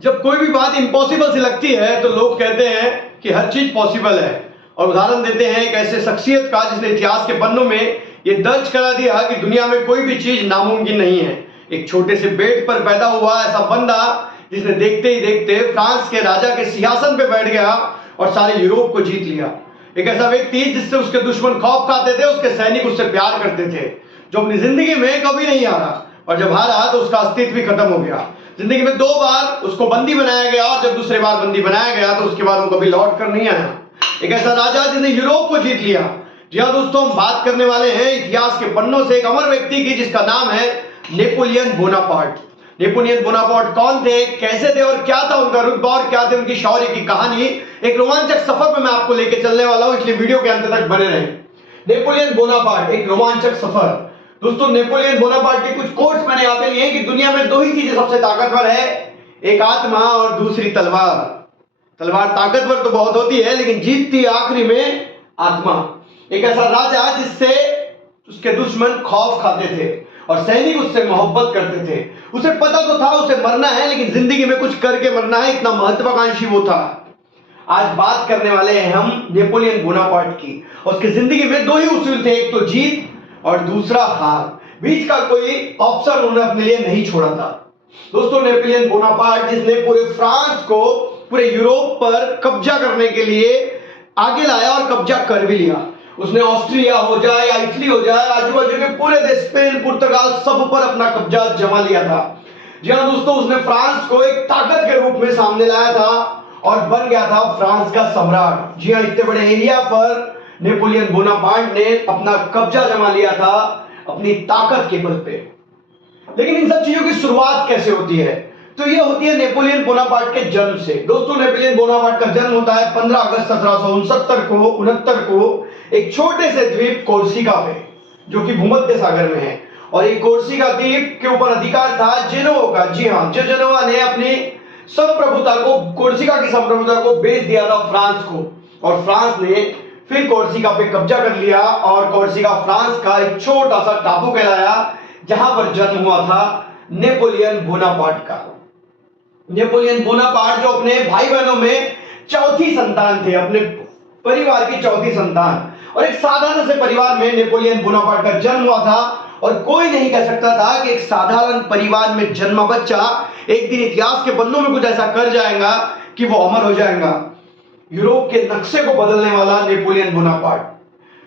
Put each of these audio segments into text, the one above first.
जब कोई भी बात इम्पॉसिबल सी लगती है तो लोग कहते हैं कि हर चीज पॉसिबल है और उदाहरण देते हैं एक ऐसे शख्सियत का जिसने इतिहास के पन्नों में ये दर्ज करा दिया कि दुनिया में कोई भी चीज नामुमकिन नहीं है। एक छोटे से बेट पर पैदा हुआ ऐसा बंदा जिसने देखते ही देखते फ्रांस के राजा के सिंहासन पे बैठ गया और सारे यूरोप को जीत लिया। एक ऐसा व्यक्ति जिससे उसके दुश्मन खौफ खाते थे, उसके सैनिक उससे प्यार करते थे, जो अपनी जिंदगी में कभी नहीं हारा और जब हारा तो उसका अस्तित्व ही खत्म हो गया। जिंदगी में 2 बार उसको बंदी बनाया गया और जब दूसरे बार बंदी बनाया गया तो उसके बाद वो कभी लौट कर नहीं आया। एक ऐसा राजा जिसने यूरोप को जीत लिया। जी हाँ दोस्तों, हम बात करने वाले हैं इतिहास के पन्नों से एक अमर व्यक्ति की जिसका नाम है नेपोलियन बोनापार्ट। नेपोलियन बोनापार्ट कौन थे, कैसे थे और क्या था उनका रुतबा और क्या थे उनकी शौर्य की कहानी, एक रोमांचक सफर में मैं आपको लेके चलने वाला हूं, इसलिए वीडियो के अंत तक बने रहें। नेपोलियन बोनापार्ट एक रोमांचक सफर। दोस्तों, नेपोलियन बोनापार्ट के कुछ कोट्स मैंने यहाँ पे लिए कि दुनिया में 2 ही चीजें सबसे ताकतवर है, एक आत्मा और दूसरी तलवार। तलवार ताकतवर तो बहुत होती है लेकिन जीतती आखिरी में आत्मा। एक ऐसा राजा जिससे उसके दुश्मन खौफ खाते थे और सैनिक उससे मोहब्बत करते थे। उसे पता तो था उसे मरना है लेकिन जिंदगी में कुछ करके मरना है, इतना महत्वाकांक्षी वो था। आज बात करने वाले हैं हम नेपोलियन बोनापार्ट की। उसकी जिंदगी में 2 ही उसूल थे, एक तो जीत और दूसरा हार। बीच का कोई ऑप्शन उन्होंने अपने लिए नहीं छोड़ा था। दोस्तों, नेपोलियन बोनापार्ट जिसने पूरे फ्रांस को, पूरे यूरोप पर कब्जा करने के लिए आगे लाया और कब्जा कर भी लिया। उसने ऑस्ट्रिया हो जाए या इटली हो जाए, आजू बाजू के पूरे देश, स्पेन, पुर्तगाल, सब पर अपना कब्जा जमा लिया था। जी हाँ दोस्तों, उसने फ्रांस को एक ताकत के रूप में सामने लाया था और बन गया था फ्रांस का सम्राट। जी हाँ, इतने बड़े एरिया पर नेपोलियन बोनापार्ट ने अपना कब्जा जमा लिया था अपनी ताकत के बल पे। लेकिन इन सब चीजों की शुरुआत कैसे होती है? तो ये होती है नेपोलियन बोनापार्ट के जन्म से। दोस्तों, नेपोलियन बोनापार्ट का जन्म होता है 15 अगस्त 1769 को एक छोटे से द्वीप कोर्सिका पे, जो कि भूमध्य सागर में है। और एक कोर्सिका द्वीप के ऊपर अधिकार था जेनोवा का। जी हाँ, जो जेनोवा ने अपनी संप्रभुता को, कोर्सिका की संप्रभुता को बेच दिया था फ्रांस को और फ्रांस ने फिर कोर्सिका पे कब्जा कर लिया और कोर्सिका फ्रांस का एक छोटा सा टापू कहलाया जहां पर जन्म हुआ था नेपोलियन बोनापार्ट का। नेपोलियन बोनापार्ट जो अपने भाई बहनों में चौथी संतान थे, अपने परिवार की चौथी संतान, और एक साधारण से परिवार में नेपोलियन बोनापार्ट का जन्म हुआ था। और कोई नहीं कह सकता था कि एक साधारण परिवार में जन्मा बच्चा एक दिन इतिहास के पन्नों में कुछ ऐसा कर जाएगा कि वो अमर हो जाएगा। यूरोप के नक्शे को बदलने वाला नेपोलियन बोनापार्ट।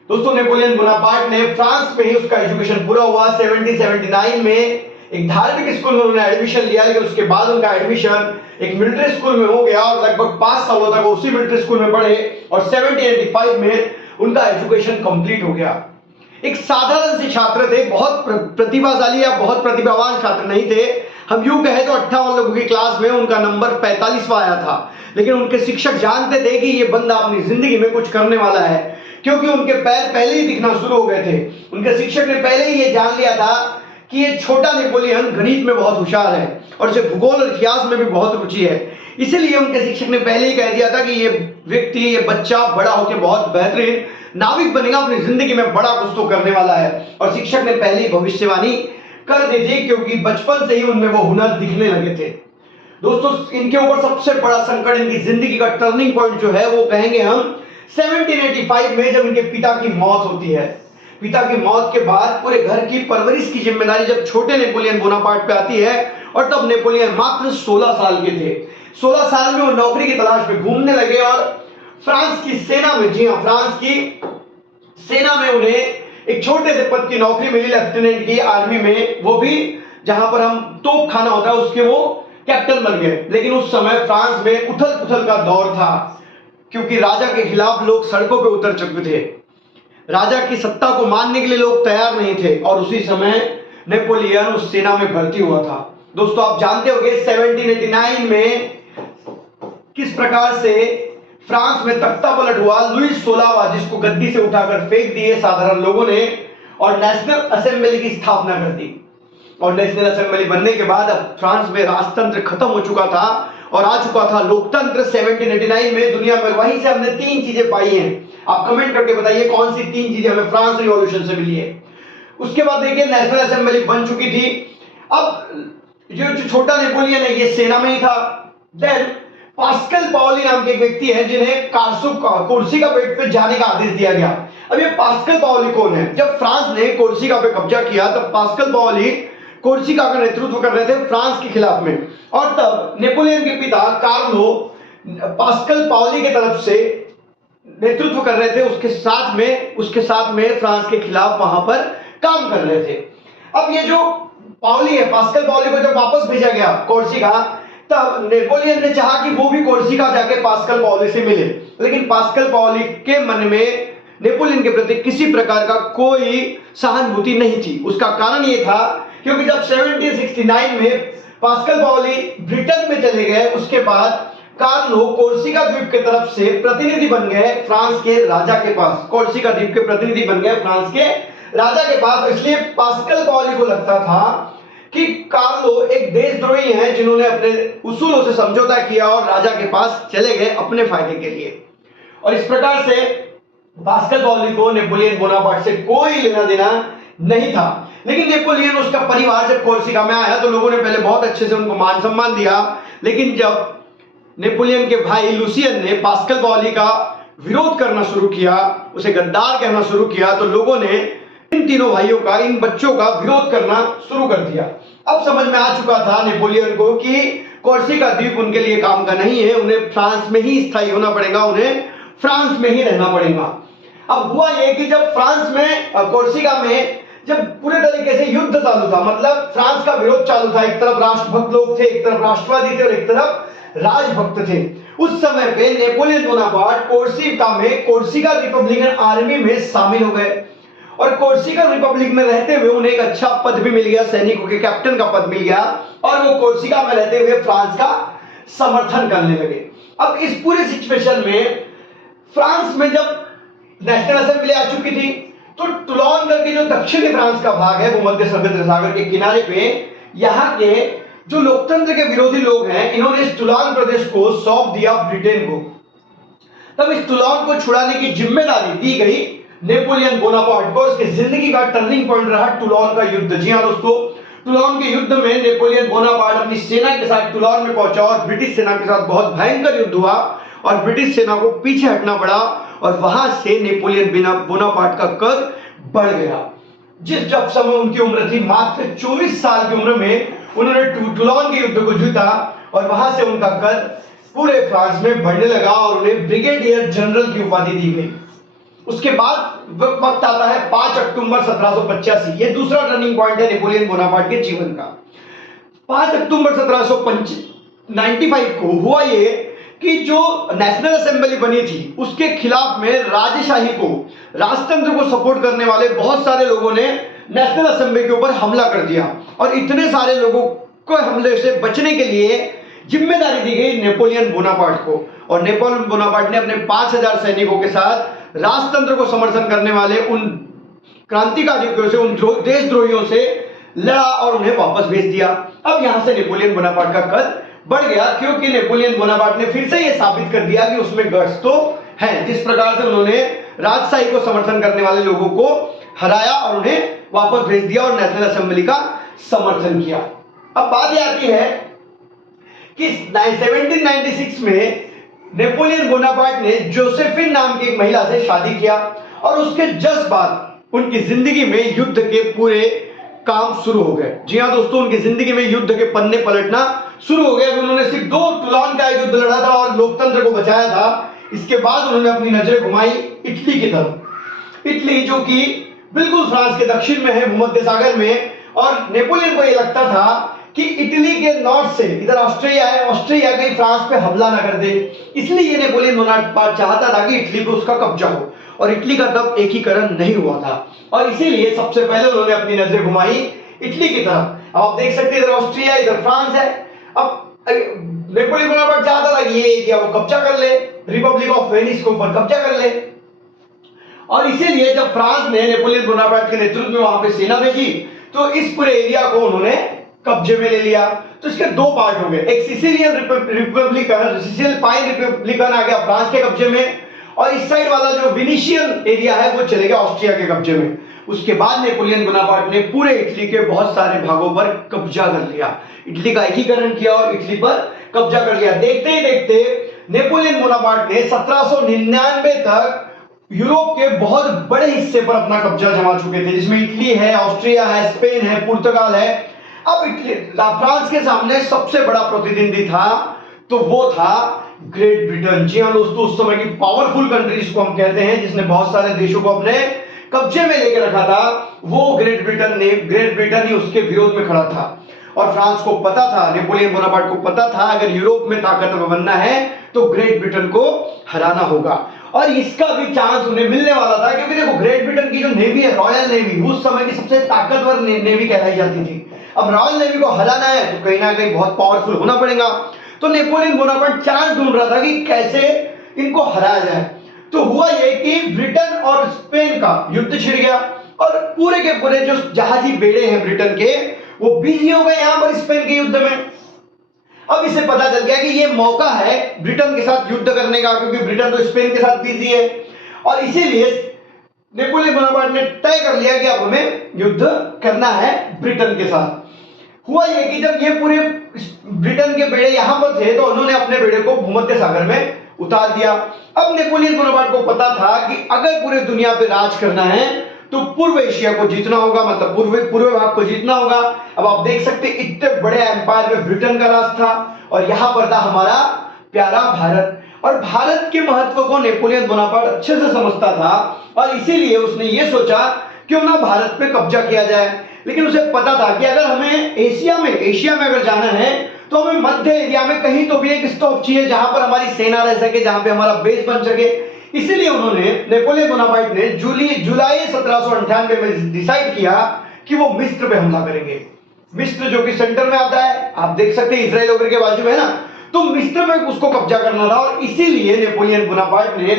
दोस्तों, नेपोलियन बोनापार्ट ने फ्रांस में ही उसका एजुकेशन पूरा हुआ। 1779 में एक धार्मिक स्कूल में उन्होंने एडमिशन लिया, लेकिन उसके बाद उनका एडमिशन एक मिलिट्री स्कूल में हो गया और लगभग 5 सालों तक वो उसी मिलिट्री स्कूल में पढ़े और 1785 में उनका एजुकेशन कंप्लीट हो गया। एक साधारण से छात्र थे, बहुत प्रतिभाशाली या बहुत प्रतिभावान छात्र नहीं थे। हम यूं कहें तो 58 लोगों की क्लास में उनका नंबर 45वां आया था, लेकिन उनके शिक्षक जानते थे कि ये बंदा अपनी जिंदगी में कुछ करने वाला है, क्योंकि उनके पैर पहले ही दिखना शुरू हो गए थे। उनके शिक्षक ने पहले ही ये जान लिया था कि ये छोटा नेपोलियन गणित में बहुत होशियार है और इसे भूगोल और इतिहास में भी बहुत रुचि है। इसीलिए उनके शिक्षक ने पहले ही कह दिया था कि ये व्यक्ति, ये बच्चा बड़ा होकर बहुत बेहतरीन नाविक बनेगा, अपनी जिंदगी में बड़ा कुछ तो करने वाला है। और शिक्षक ने पहले ही भविष्यवाणी कर दी थी क्योंकि बचपन से ही उनमें वो हुनर दिखने लगे थे। दोस्तों, इनके ऊपर सबसे बड़ा संकट, इनकी जिंदगी का टर्निंग पॉइंट जो है वो कहेंगे हम 1785 में, जब इनके पिता की मौत होती है। पिता की मौत के बाद पूरे घर की परवरिश की जिम्मेदारी जब छोटे नेपोलियन बोनापार्ट पे आती है और तब नेपोलियन मात्र 16 साल के थे। 16 साल में वो नौकरी की तलाश में घूमने लगे और फ्रांस की सेना में, जी हाँ, फ्रांस की सेना में उन्हें एक छोटे से पद की नौकरी मिली, लेफ्टिनेंट की, आर्मी में, वो भी जहां पर हम तोप खाना होता है उसके वो कैप्टन बन गए। लेकिन उस समय फ्रांस में उथल पुथल का दौर था क्योंकि राजा के खिलाफ लोग सड़कों पे उतर चुके थे। राजा की सत्ता को मानने के लिए लोग तैयार नहीं थे और उसी समय नेपोलियन उस सेना में भर्ती हुआ था। दोस्तों, आप जानते होंगे 1789 में किस प्रकार से फ्रांस में तख्ता पलट हुआ। लुईस 16वां, जिसको गद्दी से उठाकर फेंक दिए साधारण लोगों ने, और नेशनल असेंबली की स्थापना कर दी। और नेशनल असेंबली बनने के बाद अब फ्रांस में राजतंत्र खत्म हो चुका था और आ चुका था लोकतंत्र। 1789 में दुनिया में वहीं से हमने 3 चीजें पाई हैं। आप कमेंट करके बताइए कौन सी 3 चीजें हमें फ्रांस रिवॉल्यूशन से मिली है। उसके बाद देखिए नेशनल असेंबली बन चुकी थी। अब जो छोटा नेपोलियन है ये सेना में ही था, देन पास्कल पाओली नाम के एक व्यक्ति हैं जिन्हें कोर्सिका पे जाने का आदेश दिया गया। अब ये पास्कल पाओली कौन है? जब फ्रांस ने कोर्सिका पे कब्जा किया तब पास्कल पाओली कोर्सिका का नेतृत्व कर रहे थे फ्रांस के खिलाफ में, और तब नेपोलियन के पिता कार्लो पास्कल पाओली के तरफ से नेतृत्व कर रहे थे, उसके साथ में फ्रांस के खिलाफ वहां पर काम कर रहे थे। अब ये जो पाओली है, पास्कल पाओली को जब वापस भेजा गया कोर्सिका, तब नेपोलियन ने चाहा कि वो भी कोर्सिका जाके पास्कल पाओली से मिले, लेकिन पास्कल पाओली के मन में नेपोलियन के प्रति किसी प्रकार का कोई सहानुभूति नहीं थी। उसका कारण ये था क्योंकि जब 1769 में पास्कल पाओली ब्रिटेन में चले गए, उसके बाद कार्लो कोर्सिका द्वीप की तरफ से प्रतिनिधि बन गए फ्रांस के राजा के पास, कोर्सिका द्वीप के प्रतिनिधि बन गए फ्रांस के राजा के पास। इसलिए पास्कल पाओली को लगता था कि कार्लो एक देशद्रोही हैं जिन्होंने अपने उसूलों से समझौता किया और राजा के पास चले गए अपने फायदे के लिए। और इस प्रकार से पास्कल पाओली को नेपोलियन बोनापार्ट से कोई लेना देना नहीं था। लेकिन नेपोलियन, उसका परिवार जब कोर्सिका में आया तो लोगों ने पहले बहुत अच्छे से उनको मान सम्मान दिया, लेकिन जब नेपोलियन के भाई लुसियन ने पास्कल पाओली का विरोध करना शुरू किया, उसे गद्दार कहना शुरू किया, तो लोगों ने इन तीनों भाइयों का, इन बच्चों का विरोध करना शुरू कर दिया। अब समझ में आ चुका था नेपोलियन को कि कोर्सिका द्वीप उनके लिए काम का नहीं है, उन्हें फ्रांस में ही स्थायी होना पड़ेगा, उन्हें फ्रांस में ही रहना पड़ेगा। अब हुआ यह कि जब फ्रांस में, कोर्सिका में जब पूरे तरीके से युद्ध चालू था, मतलब फ्रांस का विरोध चालू था, एक तरफ राष्ट्रभक्त लोग थे, एक तरफ राष्ट्रवादी थे और एक तरफ राजभक्त थे। उस समय पे नेपोलियन बोनापार्ट कोर्सिका में कोर्सिका रिपब्लिकन आर्मी में शामिल हो गए, और कोर्सिका रिपब्लिक में रहते हुए उन्हें एक अच्छा पद भी मिल गया, सैनिकों के कैप्टन का पद मिल गया, और वो कोर्सिका में रहते हुए फ्रांस का समर्थन करने लगे। अब इस पूरे सिचुएशन में फ्रांस में जब नेशनल असेंबली आ चुकी थी, तो टुलोन करके जो दक्षिणी फ्रांस का भाग है, वो मध्य समुद्र सागर के किनारे पे, यहाँ के जो लोकतंत्र के विरोधी लोग हैं, इन्होंने इस टुलोन प्रदेश को सौंप दिया ब्रिटेन को। तब इस टुलोन को छुड़ाने की जिम्मेदारी दी गई नेपोलियन बोनापार्ट को। उसकी जिंदगी का टर्निंग पॉइंट रहा टुलोन का युद्ध। जी हाँ दोस्तों, टुलोन के युद्ध में नेपोलियन बोनापार्ट अपनी सेना के साथ टुलोन में पहुंचा और ब्रिटिश सेना के साथ बहुत भयंकर युद्ध हुआ और ब्रिटिश सेना को पीछे हटना पड़ा, और वहां से नेपोलियन बोनापार्ट का कद बढ़ गया। जब समय उनकी उम्र थी मात्र 24 साल की उम्र में उन्होंने टुलोन के युद्ध को जीता, और वहां से उनका कद पूरे फ्रांस में बढ़ने लगा और उन्हें ब्रिगेडियर जनरल की उपाधि दी गई। उसके बाद वक्त आता है 5 अक्टूबर 1785। ये दूसरा टर्निंग पॉइंट है नेपोलियन बोनापार्ट के जीवन का। 5 अक्टूबर 1795 को हुआ ये कि जो नेशनल असेंबली बनी थी उसके खिलाफ में राजशाही को, राजतंत्र को सपोर्ट करने वाले बहुत सारे लोगों ने नेशनल असेंबली के ऊपर हमला कर दिया, और इतने सारे लोगों को हमले से बचने के लिए जिम्मेदारी दी गई नेपोलियन बोनापार्ट को। और नेपोलियन बोनापार्ट ने अपने 5000 सैनिकों के साथ राजतंत्र को समर्थन करने वाले उन क्रांतिकारियों से, उन देशद्रोहियों से लड़ा और उन्हें वापस भेज दिया। अब यहां से नेपोलियन बोनापार्ट का कद बढ़ गया, क्योंकि नेपोलियन बोनापार्ट ने फिर से यह साबित कर दिया कि उसमें गट्स तो है। जिस प्रकार से उन्होंने राजशाही को समर्थन करने वाले लोगों को हराया और उन्हें वापस भेज दिया और नेशनल असेंबली का समर्थन किया। अब बात यह आती है कि 1796 में नेपोलियन बोनापार्ट ने जोसेफिन नाम की एक महिला से शादी किया, और उसके जस्ट बाद उनकी जिंदगी में युद्ध के पूरे काम शुरू हो गए। जी हाँ दोस्तों, उनकी जिंदगी में युद्ध के पन्ने पलटना शुरू हो गए। उन्होंने सिर्फ 2 टुलोन का युद्ध लड़ा था और लोकतंत्र को बचाया था। इसके बाद उन्होंने अपनी नजरें घुमाई इटली की तरफ। इटली जो कि बिल्कुल फ्रांस के दक्षिण में है, भूमध्य सागर में, और नेपोलियन को यह लगता था कि इटली के नॉर्थ से इधर ऑस्ट्रिया है, ऑस्ट्रिया कहीं फ्रांस पे हमला ना कर दे, इसलिए नेपोलियन बोनापार्ट चाहता था कि इटली पे उसका कब्जा हो, और इटली का तब एकीकरण नहीं हुआ था, और इसीलिए सबसे पहले उन्होंने अपनी नजरें घुमाई इटली की तरफ। अब आप देख सकते हैं इधर ऑस्ट्रिया, इधर फ्रांस है। अब नेपोलियन बोनापार्ट चाहता था कि ये एरिया वो कब्जा कर ले, रिपब्लिक ऑफ वेनिस के ऊपर कब्जा कर ले, और इसीलिए जब फ्रांस ने नेपोलियन बोनापार्ट के नेतृत्व में वहां पे सेना भेजी तो इस पूरे एरिया को उन्होंने कब्जे में ले लिया। तो इसके 2 पार्ट हो गए, एक सिसिलियन रिपब्लिकन, सिसिलियन रिपब्लिकन आ गया फ्रांस के कब्जे में, और इस साइड वाला जो विनिशियन एरिया है वो चले गया ऑस्ट्रिया के कब्जे में। उसके बाद नेपोलियन बोनापार्ट ने पूरे इटली के बहुत सारे भागों पर कब्जा कर लिया, इटली का एकीकरण किया और इटली पर कब्जा कर लिया। देखते ही देखते नेपोलियन बोनापार्ट ने 1799 तक यूरोप के बहुत बड़े हिस्से पर अपना कब्जा जमा चुके थे, जिसमें इटली है, ऑस्ट्रिया है, स्पेन है, पुर्तगाल है। अब फ्रांस के सामने सबसे बड़ा प्रतिद्वंदी था तो वो था ग्रेट ब्रिटेन। जी हाँ दोस्तों, उस समय की पावरफुल कंट्री जिसको हम कहते हैं, जिसने बहुत सारे देशों को अपने कब्जे में लेकर रखा था, वो ग्रेट ब्रिटेन ही उसके विरोध में खड़ा था। और फ्रांस को पता था, नेपोलियन बोनापार्ट को पता था, अगर यूरोप में ताकतवर बनना है तो ग्रेट ब्रिटेन को हराना होगा। और इसका भी चांस उन्हें मिलने वाला था, क्योंकि देखो ग्रेट ब्रिटेन की जो नेवी है, रॉयल नेवी, उस समय की सबसे ताकतवर नेवी कहलाई जाती थी। अब रॉयल नेवी को हराना है तो कहीं ना कहीं बहुत पावरफुल होना पड़ेगा। तो नेपोलियन बोनापार्ट चांस ढूंढ रहा था कि कैसे इनको हराया जाए। तो हुआ ये कि ब्रिटेन और स्पेन का युद्ध छिड़ गया और पूरे के पूरे जो जहाजी बेड़े हैं ब्रिटेन के, वो बिजी हो गए यहां पर स्पेन के युद्ध में। अब इसे पता चल गया कि ये मौका है ब्रिटेन के साथ युद्ध करने का, क्योंकि ब्रिटेन तो स्पेन के साथ बिजी है। और इसीलिए नेपोलियन बोनापार्ट ने तय कर लिया कि अब हमें युद्ध करना है ब्रिटेन के साथ। हुआ ये कि जब ये पूरे ब्रिटेन के बेड़े यहां पर थे तो उन्होंने अपने बेड़े को भूमध्य सागर में उतार दिया। अब नेपोलियन बोनापार्ट को पता था कि अगर पूरे दुनिया पे राज करना है तो पूर्व एशिया को जीतना होगा, मतलब पूर्व भाग को जीतना होगा। अब आप देख सकते इतने बड़े एम्पायर में ब्रिटेन का राज था और यहां पर था हमारा प्यारा भारत। और भारत के महत्व को नेपोलियन बोनापार्ट अच्छे से समझता था और इसीलिए उसने ये सोचा क्यों ना भारत पे कब्जा किया जाए। लेकिन उसे पता था कि अगर हमें एशिया में अगर जाना है तो हमें मध्य एरिया में कहीं तो भी एक स्टॉप चाहिए जहां पर हमारी सेना रह सके, जहां पे हमारा बेस बन सके। इसीलिए उन्होंने, नेपोलियन बोनापार्ट ने जुलाई 1798 में डिसाइड किया कि वो मिस्र पे हमला करेंगे। मिस्र जो कि सेंटर में आता है, आप देख सकते हैं इजराइल वगैरह के बाजू में है ना, तो मिस्र में उसको कब्जा करना था। और इसीलिए नेपोलियन बोनापार्ट ने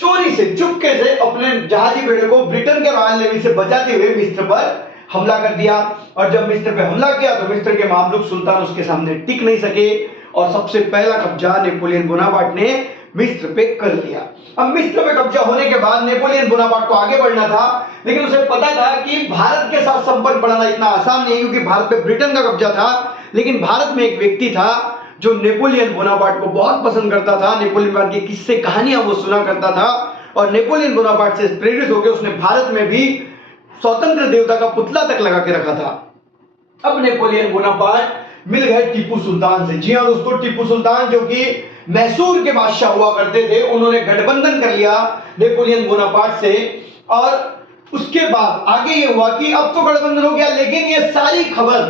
चोरी से, चुपके से अपने जहाजी बेड़े को ब्रिटेन के रॉयल नेवी से बचाते हुए मिस्र पर हमला कर दिया। और जब मिस्र पे हमला किया तो मिस्र के मामलुक सुल्तान उसके सामने टिक नहीं सके और सबसे पहला कब्जा नेपोलियन बोनापार्ट ने मिस्र पे कर लिया। अब मिस्र पे कब्जा होने के बाद नेपोलियन बोनापार्ट को आगे बढ़ना था, लेकिन उसे पता था कि भारत के साथ संपर्क बढ़ाना इतना आसान नहीं, क्योंकि भारत पे ब्रिटेन का कब्जा था। लेकिन भारत में एक व्यक्ति था जो नेपोलियन बोनापार्ट को बहुत पसंद करता था, नेपोलियन बोनापार्ट की किस्से कहानियां वो सुना करता था और नेपोलियन बोनापार्ट से प्रेरित होकर उसने भारत में भी स्वतंत्र देवता का पुतला तक लगा के रखा था। अब नेपोलियन बोनापार्ट मिल गए टीपू सुल्तान से। जी हाँ दोस्तों, टीपू सुल्तान जो कि मैसूर के बादशाह हुआ करते थे, उन्होंने गठबंधन कर लिया नेपोलियन बोनापार्ट से। और उसके बाद आगे ये हुआ कि अब तो गठबंधन हो गया, लेकिन ये सारी खबर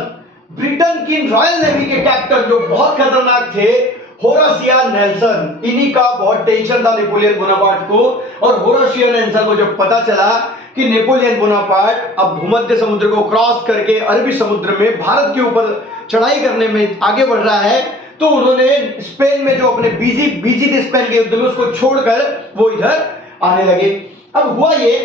ब्रिटेन की रॉयल नेवी के कैप्टन जो बहुत खतरनाक थे, होरासियो नेल्सन, इन्हीं का बहुत टेंशन था नेपोलियन बोनापार्ट को। और होरासियो नेल्सन को जब पता चला कि नेपोलियन बोनापार्ट अब भूमध्य समुद्र को क्रॉस करके अरबी समुद्र में भारत के ऊपर चढ़ाई करने में आगे बढ़ रहा है, तो उन्होंने स्पेन में जो अपने बीजी थे स्पेन के युद्ध में, उसको छोड़कर वो इधर आने लगे। अब हुआ ये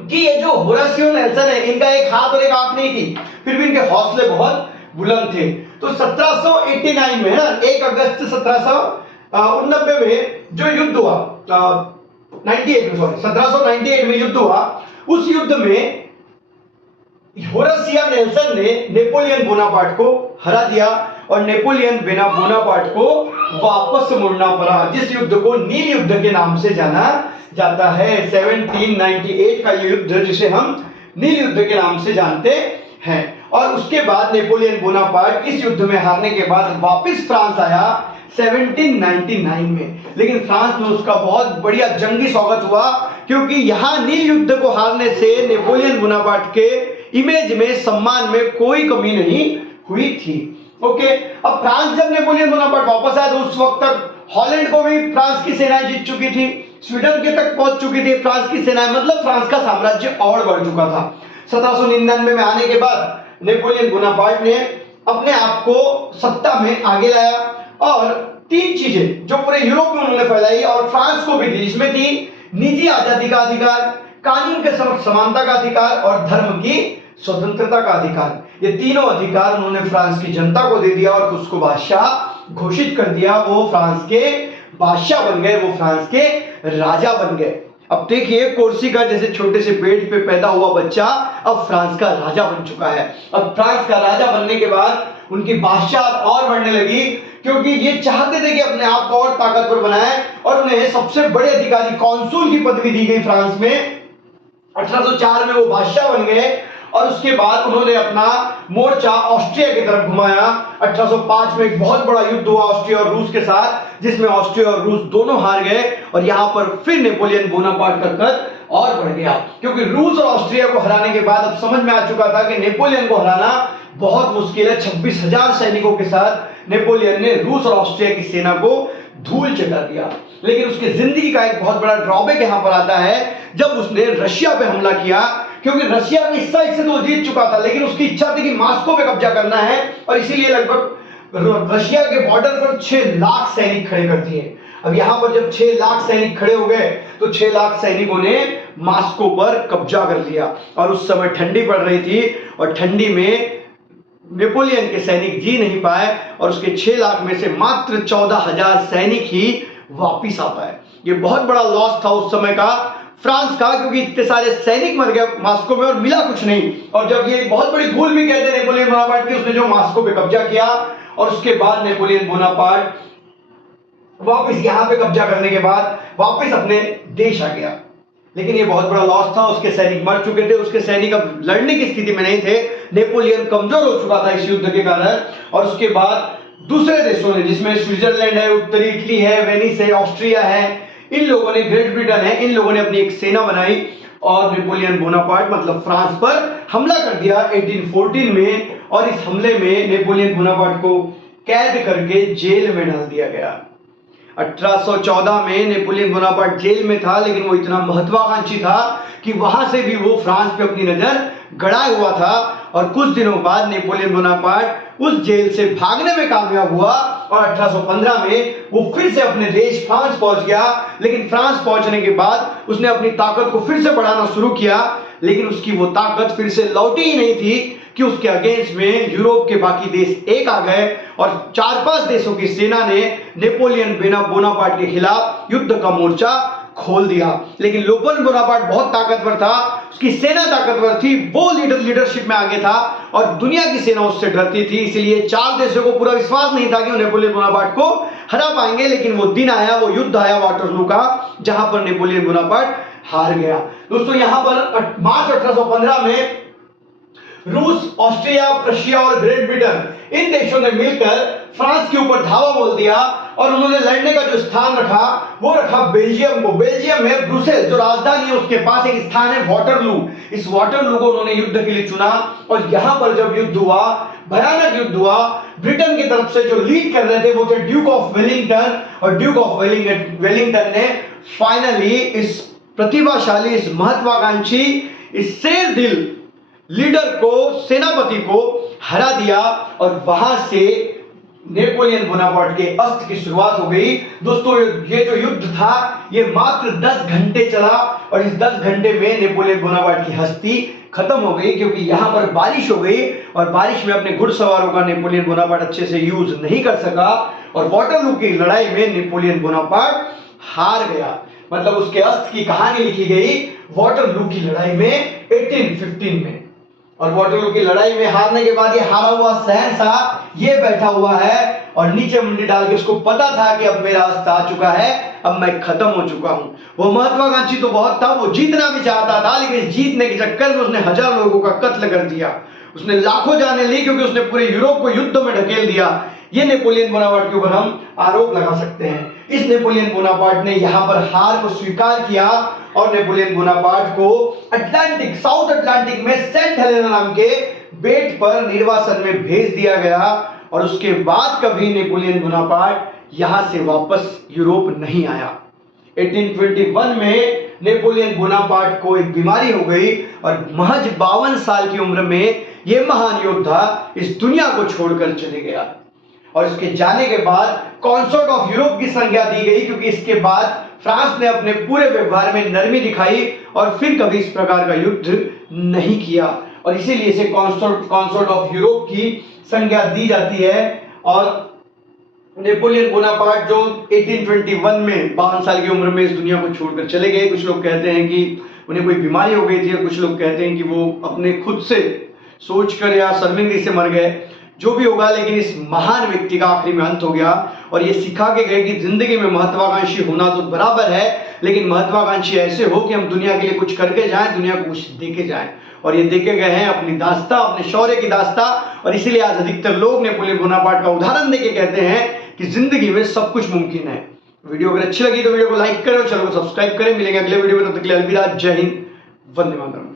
कि ये जो होरासियो नेल्सन है, इनका एक हाथ और एक आंख नहीं थी, फिर भी इनके हौसले बहुत बुलंद थे। तो 1789 में ना 1 अगस्त 1789 में जो युद्ध हुआ, 1798 में युद्ध हुआ, उस युद्ध में होरासियो नेल्सन ने नेपोलियन बोनापार्ट को हरा दिया और नेपोलियन बोनापार्ट को वापस मुड़ना पड़ा, जिस युद्ध को नील युद्ध के नाम से जाना जाता है। 1798 का युद्ध जिसे हम नील युद्ध के नाम से जानते हैं। और उसके बाद नेपोलियन बोनापार्ट इस युद्ध में हारने के बाद वापस फ्रांस आया 1799 में। लेकिन फ्रांस में उसका बहुत बढ़िया जंगी स्वागत हुआ, क्योंकि यहां नील युद्ध को हारने से नेपोलियन बोनापार्ट के इमेज में, सम्मान में कोई कमी नहीं हुई थी। ओके, अब फ्रांस जब नेपोलियन बोनापार्ट वापस आया तो उस वक्त तक हॉलैंड को भी फ्रांस की सेनाएं जीत चुकी थी, स्वीडन के तक पहुंच चुकी थी फ्रांस की सेनाएं, मतलब फ्रांस का साम्राज्य और बढ़ चुका था। 1799 में आने के बाद नेपोलियन बोनापार्ट ने अपने आप को सत्ता में आगे लाया और 3 चीजें जो पूरे यूरोप में उन्होंने फैलाई और फ्रांस को भी दी, जिसमें थी निजी आजादी का अधिकार, कानून के समक्ष समानता का अधिकार और धर्म की स्वतंत्रता का अधिकार। ये तीनों अधिकार उन्होंने फ्रांस की जनता को दे दिया और उसको बादशाह घोषित कर दिया। वो फ्रांस के बादशाह बन गए, वो फ्रांस के राजा बन गए। अब देखिए, कोर्सिका जैसे छोटे से पेड़ पे पैदा हुआ बच्चा अब फ्रांस का राजा बन चुका है। अब फ्रांस का राजा बनने के बाद उनकी बादशाह और बढ़ने लगी, क्योंकि ये चाहते थे कि अपने आप को और ताकतवर बनाए, और उन्हें सबसे बड़े अधिकारी कॉन्सुल की पदवी दी गई फ्रांस में। 1804 में वो बादशाह बन गए, और उसके बाद उन्होंने अपना मोर्चा ऑस्ट्रिया की तरफ घुमाया। 1805 में एक बहुत बड़ा युद्ध हुआ ऑस्ट्रिया और रूस के साथ, जिसमें ऑस्ट्रिया और रूस दोनों हार गए, और यहां पर फिर नेपोलियन बोनापार्ट का कद और बढ़ गया, क्योंकि रूस और ऑस्ट्रिया को हराने के बाद अब समझ में आ चुका था कि नेपोलियन को हराना बहुत मुश्किल है। 26,000 सैनिकों के साथ नेपोलियन ने रूस और ऑस्ट्रिया की सेना को धूल चटा दिया। लेकिन उसकी जिंदगी का एक बहुत बड़ा ड्रॉबैक यहां पर आता है, जब उसने रशिया पे हमला किया, क्योंकि रशिया में इस साइड से तो जीत चुका था, लेकिन उसकी इच्छा थी कि मॉस्को पे कब्जा करना है, और इसीलिए लगभग रशिया के बॉर्डर पर 6 लाख सैनिक खड़े कर दिए। अब यहां पर जब 6 लाख सैनिक खड़े हो गए, तो 6 लाख सैनिकों ने मॉस्को पर कब्जा कर लिया, और उस समय ठंडी पड़ रही थी, और ठंडी में नेपोलियन के सैनिक जी नहीं पाए, और उसके 6 लाख में से मात्र 14,000 सैनिक ही वापिस आ पाए। ये बहुत बड़ा लॉस था उस समय का फ्रांस का, क्योंकि इतने सारे सैनिक मर गए मॉस्को में और मिला कुछ नहीं। और जब ये बहुत बड़ी भूल भी कहते हैं नेपोलियन बोनापार्ट की, उसने जो मॉस्को पे कब्जा किया, और उसके बाद नेपोलियन बोनापार्ट वापस यहां पे कब्जा करने के बाद वापस अपने देश आ गया। लेकिन ये बहुत बड़ा लॉस था, उसके सैनिक मर चुके थे, उसके सैनिक अब लड़ने की स्थिति में नहीं थे, नेपोलियन कमजोर हो चुका था इस युद्ध के कारण। और उसके बाद दूसरे देशों ने, जिसमें स्विट्जरलैंड है, उत्तरी इटली है, वेनिस है, ऑस्ट्रिया है, इन लोगों ने, ग्रेट ब्रिटेन है, इन लोगों ने अपनी एक सेना बनाई और नेपोलियन बोनापार्ट मतलब फ्रांस पर हमला कर दिया 1814 में। और इस हमले में नेपोलियन बोनापार्ट को कैद करके जेल में डाल दिया गया। 1814 में नेपोलियन बोनापार्ट जेल में था, लेकिन वो इतना महत्वाकांक्षी था कि वहां से भी वो फ्रांस पे अपनी नजर गड़ाए हुआ था। और कुछ दिनों बाद नेपोलियन बोनापार्ट उस जेल से भागने में कामयाब हुआ, और 1815 में वो फिर से अपने देश फ्रांस पहुंच गया। लेकिन फ्रांस पहुंचने के बाद उसने अपनी ताकत को फिर से बढ़ाना शुरू किया, लेकिन उसकी वो ताकत फिर से लौटी ही नहीं थी कि उसके अगेंस्ट में यूरोप के बाकी देश एक आ गए, और 4-5 देशों की सेना ने नेपोलियन बोनापार्ट के खिलाफ युद्ध का मोर्चा खोल दिया। लेकिन नेपोलियन बोनापार्ट बहुत ताकतवर था, उसकी सेना ताकतवर थी, वो लीडरशिप में आगे था, और दुनिया की सेना उससे डरती थी। इसलिए 4 देशों को पूरा विश्वास नहीं था कि वो नेपोलियन बोनापार्ट को हरा पाएंगे। लेकिन वो दिन आया, वो युद्ध आया वाटरलू का, जहां पर नेपोलियन बोनापार्ट हार गया। दोस्तों, यहां पर मार्च 1815 में रूस, ऑस्ट्रिया, प्रशिया और ग्रेट ब्रिटेन इन देशों ने मिलकर फ्रांस के ऊपर धावा बोल दिया, और उन्होंने लड़ने का जो स्थान रखा वो रखा बेल्जियम को। बेल्जियम में ब्रुसेल जो राजधानी है, उसके पास एक स्थान है वाटरलू। इस वाटरलू को उन्होंने युद्ध के लिए चुना, और यहां पर जब युद्ध हुआ, भयानक युद्ध हुआ, ब्रिटेन की तरफ से जो लीड कर रहे थे वो थे ड्यूक ऑफ वेलिंगटन, और ड्यूक ऑफ वेलिंगटन ने फाइनली इस प्रतिभाशाली, इस महत्वाकांक्षी, इस शेर दिल लीडर को, सेनापति को हरा दिया, और वहां से नेपोलियन बोनापार्ट के अस्त की शुरुआत हो गई। दोस्तों, ये जो युद्ध था ये मात्र 10 घंटे चला, और इस 10 घंटे में नेपोलियन बोनापार्ट की हस्ती खत्म हो गई, क्योंकि यहां पर बारिश हो गई, और बारिश में अपने घुड़सवारों का नेपोलियन बोनापार्ट अच्छे से यूज नहीं कर सका, और वाटरलू की लड़ाई में नेपोलियन बोनापार्ट हार गया। मतलब उसके अस्त की कहानी लिखी गई वाटरलू की लड़ाई में 1815 में। और वाटरलू की लड़ाई में हारने के बाद ये हारा हुआ शहंशाह ये बैठा हुआ है, और नीचे मुंडी डाल के उसको पता था कि अब मेरा अस्त आ चुका है, अब मैं खत्म हो चुका हूं। वो महत्वाकांक्षी तो बहुत था, वो जीतना भी चाहता था, लेकिन जीतने के चक्कर में उसने 1000 लोगों का कत्ल कर दिया, उसने लाखों जानें ली, क्योंकि उसने पूरे यूरोप को युद्ध में ढकेल दिया। ये नेपोलियन बोनापार्ट के ऊपर हम आरोप लगा सकते हैं। इस नेपोलियन बोनापार्ट ने यहां पर हार को स्वीकार किया, और नेपोलियन बोनापार्ट को अटलांटिक, साउथ अटलांटिक में सेंट हेलेना नाम के बेट पर निर्वासन में भेज दिया गया, और उसके बाद कभी नेपोलियन बोनापार्ट यहां से वापस यूरोप नहीं आया। 1821 में नेपोलियन बोनापार्ट को एक बीमारी हो गई, और महज 52 साल की उम्र में यह महान योद्धा इस दुनिया को छोड़कर चले गया। और इसके जाने के बाद कॉन्सर्ट ऑफ यूरोप की संज्ञा दी गई, क्योंकि इसके बाद फ्रांस ने अपने पूरे व्यवहार में नरमी दिखाई, और फिर कभी इस प्रकार का युद्ध नहीं किया, और इसीलिए इसे कॉन्सर्ट ऑफ यूरोप की संज्ञा दी जाती है। और नेपोलियन बोनापार्ट जो 1821 में 52 साल की उम्र में इस दुनिया को छोड़कर चले गए, कुछ लोग कहते हैं कि उन्हें कोई बीमारी हो गई थी, और कुछ लोग कहते हैं कि वो अपने खुद से सोचकर या शर्मिंदगी से मर गए। जो भी होगा, लेकिन इस महान व्यक्ति का आखिरी में अंत हो गया और ये सिखा के गए कि जिंदगी में महत्वाकांक्षी होना तो बराबर है, लेकिन महत्वाकांक्षी ऐसे हो कि हम दुनिया के लिए कुछ करके जाएं, दुनिया को कुछ देके जाएं। और ये देके गए हैं अपनी दास्ता, अपने शौर्य की दास्ता। और इसीलिए आज अधिकतर लोग नेपोलियन बोनापार्ट का उदाहरण देके कहते हैं कि जिंदगी में सब कुछ मुमकिन है। वीडियो अगर अच्छी लगी तो वीडियो को लाइक करें और चैनल को सब्सक्राइब करें। मिलेंगे अगले वीडियो में, तब तक के लिए अलविदा, जय हिंद, वंदे मातरम।